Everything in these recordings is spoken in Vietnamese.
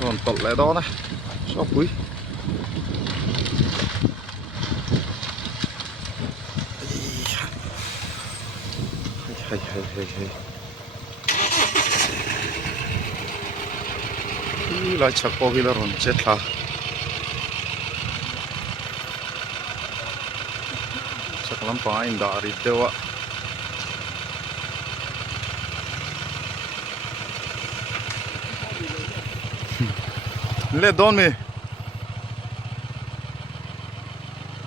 còn tọt lại đó này, sóc quý. Hay. Lại chắc có cái là rồng chết hả? Chắc lắm phải anh đã đi đâu ạ? Let don me.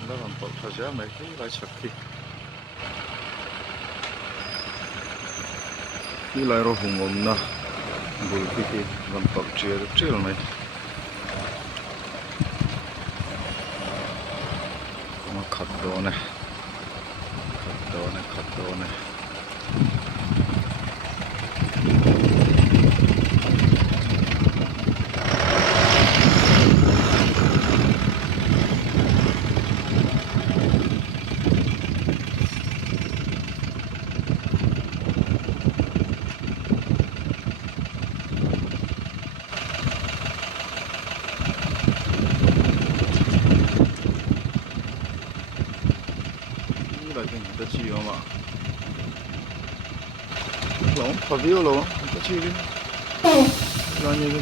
Đó là một thời gian mấy cái lại chắc khi lại rồi hùng ôm na, bùi cái làm tập chia này, mà khát đồ này. Lại cái người ta chi không ạ? Lỏng, phá víu lỏng, người ta chi đi. Lo như thế.